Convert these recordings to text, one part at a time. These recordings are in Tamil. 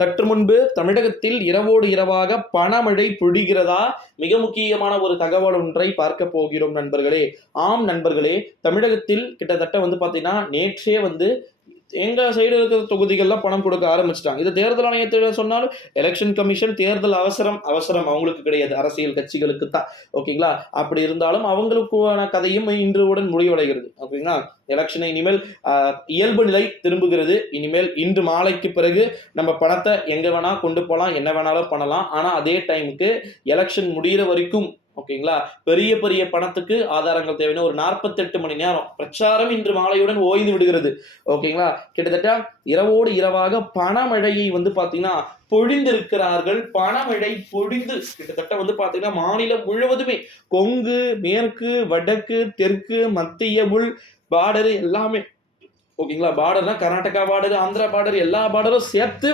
சற்று முன்பு தமிழகத்தில் இரவோடு இரவாக பணமழை பொழிகிறதா மிக முக்கியமான ஒரு தகவல் ஒன்றை பார்க்க போகிறோம் நண்பர்களே. ஆம் நண்பர்களே தமிழகத்தில் கிட்டத்தட்ட வந்து பார்த்தீங்கன்னா நேற்றே வந்து எங்கள் சைடு இருக்கிற தொகுதிகளெலாம் பணம் கொடுக்க ஆரம்பிச்சிட்டாங்க. இது தேர்தல் ஆணையத்தில் சொன்னாலும் எலெக்ஷன் கமிஷன் தேர்தல் அவசரம் அவசரம் அவங்களுக்கு கிடையாது. அரசியல் கட்சிகளுக்கு தான். ஓகேங்களா? அப்படி இருந்தாலும் அவங்களுக்கான கதையும் இன்றுவுடன் முடிவடைகிறது. ஓகேங்களா? எலெக்ஷனை இனிமேல் இயல்பு நிலை திரும்புகிறது. இனிமேல் இன்று மாலைக்கு பிறகு நம்ம பணத்தை எங்கே வேணால் கொண்டு போகலாம் என்ன வேணாலும் பண்ணலாம். ஆனால் அதே டைமுக்கு எலெக்ஷன் முடியிற வரைக்கும் ஓகேங்களா? பெரிய பெரிய பணத்துக்கு ஆதாரங்கள் தேவையான ஒரு நாற்பத்தெட்டு மணி நேரம் பிரச்சாரம் இன்று மாலையுடன் ஓய்ந்து விடுகிறது. ஓகேங்களா? கிட்டத்தட்ட இரவோடு இரவாக பணமழையை வந்து பார்த்தீங்கன்னா பொழிந்திருக்கிறார்கள். பணமழை பொழிந்து கிட்டத்தட்ட வந்து பார்த்தீங்கன்னா மாநிலம் முழுவதுமே கொங்கு மேற்கு வடக்கு தெற்கு மத்திய உள் பார்டர் எல்லாமே. ஓகேங்களா? பார்டர்னா கர்நாடகா பார்டர் ஆந்திரா பார்டர் எல்லா பார்டரும் சேர்த்து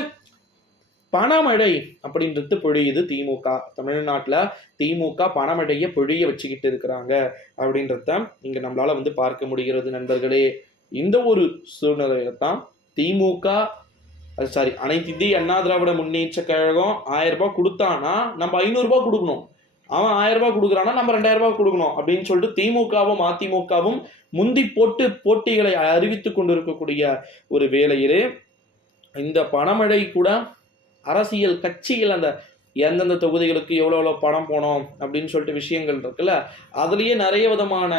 பணமழை அப்படின்றது பொழியுது திமுக. தமிழ்நாட்டில் திமுக பணமழையை பொழிய வச்சுக்கிட்டு இருக்கிறாங்க அப்படின்றத இங்கே நம்மளால் வந்து பார்க்க முடிகிறது நண்பர்களே. இந்த ஒரு சூழ்நிலையில தான் திமுக சாரி அனைத்து இந்திய அண்ணா திராவிட முன்னேற்ற கழகம் ஆயிரம் ரூபாய் கொடுத்தானா நம்ம ஐநூறுரூபா கொடுக்கணும். அவன் ஆயிரம் ரூபாய் கொடுக்குறானா நம்ம ரெண்டாயிரம் ரூபாய் கொடுக்கணும் அப்படின்னு சொல்லிட்டு திமுகவும் அதிமுகவும் முந்தி போட்டு போட்டிகளை அறிவித்து கொண்டிருக்கக்கூடிய ஒரு வேலையிலே இந்த பணமழை கூட அரசியல் கட்சிகள் அந்த எந்தெந்த தொகுதிகளுக்கு எவ்வளோ எவ்வளோ பணம் போனோம் அப்படின்னு சொல்லிட்டு விஷயங்கள் இருக்குல்ல அதுலேயே நிறைய விதமான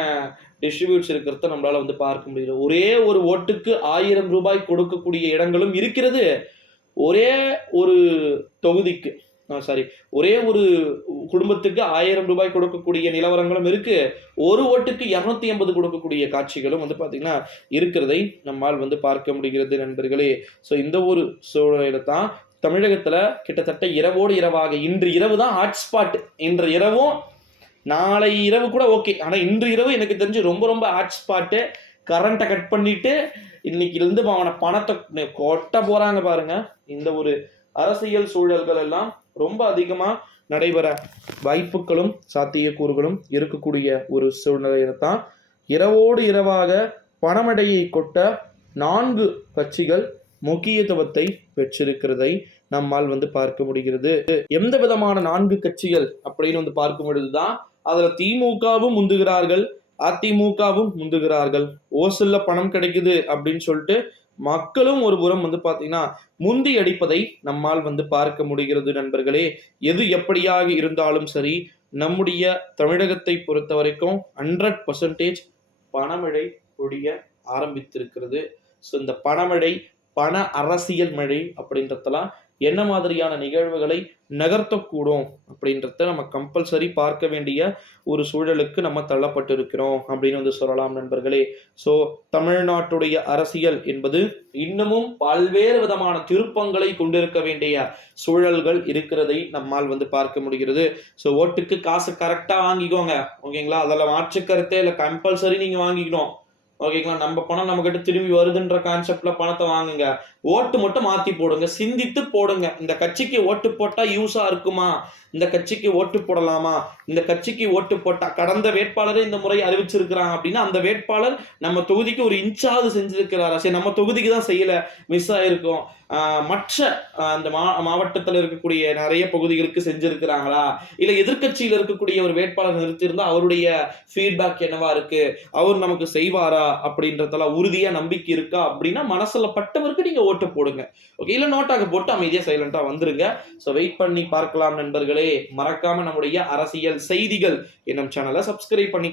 டிஸ்ட்ரிபியூட்ஸ் இருக்கிறத நம்மளால் வந்து பார்க்க முடியல ஒரே ஒரு ஓட்டுக்கு ஆயிரம் ரூபாய் கொடுக்கக்கூடிய இடங்களும் இருக்கிறது. ஒரே ஒரு தொகுதிக்கு சாரி ஒரே ஒரு குடும்பத்துக்கு ஆயிரம் ரூபாய் கொடுக்கக்கூடிய நிலவரங்களும் இருக்குது ஒரு ஓட்டுக்கு இரநூத்தி ஐம்பது கொடுக்கக்கூடிய காட்சிகளும் வந்து பார்த்திங்கன்னா இருக்கிறதை நம்மால் வந்து பார்க்க முடிகிறது நண்பர்களே. ஸோ இந்த ஒரு சூழ்நிலையில தான் தமிழகத்தில் கிட்டத்தட்ட இரவோடு இரவாக இன்று இரவு தான் ஹாட்ஸ்பாட் இன்று இரவும் நாளை இரவு கூட ஓகே ஆனால் இன்று இரவு எனக்கு தெரிஞ்சு ரொம்ப ரொம்ப ஹாட்ஸ்பாட்டு கரண்ட்டை கட் பண்ணிட்டு இன்னைக்கு இருந்து அவனை பணத்தை கொட்ட போகிறாங்க பாருங்க. இந்த ஒரு அரசியல் சூழல்கள் எல்லாம் ரொம்ப அதிகமாக நடைபெற வாய்ப்புகளும் சாத்தியக்கூறுகளும் இருக்கக்கூடிய ஒரு சூழ்நிலையில தான் இரவோடு இரவாக பணமடையை கொட்ட நான்கு கட்சிகள் முக்கியத்துவத்தை பெற்றிருக்கிறதை நம்மால் வந்து பார்க்க முடிகிறது. எந்த விதமான நான்கு கட்சிகள் அப்படின்னு வந்து பார்க்கும் பொழுதுதான் அதுல திமுகவும் முந்துகிறார்கள் அதிமுகவும் முந்துகிறார்கள். ஓசல்ல பணம் கிடைக்குது அப்படின்னு சொல்லிட்டு மக்களும் ஒரு புறம் வந்து பாத்தீங்கன்னா முந்தி அடிப்பதை நம்மால் வந்து பார்க்க முடிகிறது நண்பர்களே. எது எப்படியாக இருந்தாலும் சரி நம்முடைய தமிழகத்தை பொறுத்த வரைக்கும் ஹண்ட்ரட் பர்சன்டேஜ் பணமழை பொழிய ஆரம்பித்திருக்கிறது. ஸோ இந்த பணமழை பண அரசியல் மழை அப்படின்றதெல்லாம் என்ன மாதிரியான நிகழ்வுகளை நகர்த்தக்கூடும் அப்படின்றத நம்ம கம்பல்சரி பார்க்க வேண்டிய ஒரு சூழலுக்கு நம்ம தள்ளப்பட்டிருக்கிறோம் அப்படின்னு வந்து சொல்லலாம் நண்பர்களே. ஸோ தமிழ்நாட்டுடைய அரசியல் என்பது இன்னமும் பல்வேறு விதமான திருப்பங்களை கொண்டிருக்க வேண்டிய சூழல்கள் இருக்கிறதை நம்மால் வந்து பார்க்க முடிகிறது. ஸோ ஓட்டுக்கு காசு கரெக்டாக வாங்கிக்கோங்க. ஓகேங்களா? அதில் மாற்று கருத்தே இல்லை. கம்பல்சரி நீங்கள் வாங்கிக்கணும். ஓகேங்களா? நம்ம பணம் நம்ம கிட்ட திரும்பி வருதுன்ற கான்செப்ட்ல பணத்தை வாங்குங்க. ஓட்டு மட்டும் மாத்தி போடுங்க சிந்தித்து போடுங்க. இந்த கட்சிக்கு ஓட்டு போட்டா யூஸா இருக்குமா? இந்த கட்சிக்கு ஓட்டு போடலாமா? இந்த கட்சிக்கு ஓட்டு போட்டா கடந்த வேட்பாளரே இந்த முறை அறிவிச்சிருக்கிறாங்க அப்படின்னா அந்த வேட்பாளர் நம்ம தொகுதிக்கு ஒரு இன்ச்சாவது செஞ்சிருக்கிறாரா? சரி நம்ம தொகுதிக்கு தான் செய்யல மிஸ் ஆயிருக்கும். மற்ற அந்த மா மாவட்டத்தில் இருக்கக்கூடிய நிறைய பகுதிகளுக்கு செஞ்சிருக்கிறாங்களா? இல்லை எதிர்க்கட்சியில் இருக்கக்கூடிய ஒரு வேட்பாளர் நிறுத்தியிருந்தா அவருடைய ஃபீட்பேக் என்னவா இருக்கு? அவர் நமக்கு செய்வாரா? அப்படின்றதெல்லாம் உறுதியாக நம்பிக்கை இருக்கா? அப்படின்னா மனசில் பட்டவருக்கு நீங்கள் ஓட்டு போடுங்க. ஓகே இல்லை நோட்டாக போட்டு அமைதியாக சைலண்டாக வந்துருங்க. ஸோ வெயிட் பண்ணி பார்க்கலாம் நண்பர்களே. மறக்காமல் நம்முடைய அரசியல் செய்திகள் என்னும் சேனலை சப்ஸ்கிரைப் பண்ணி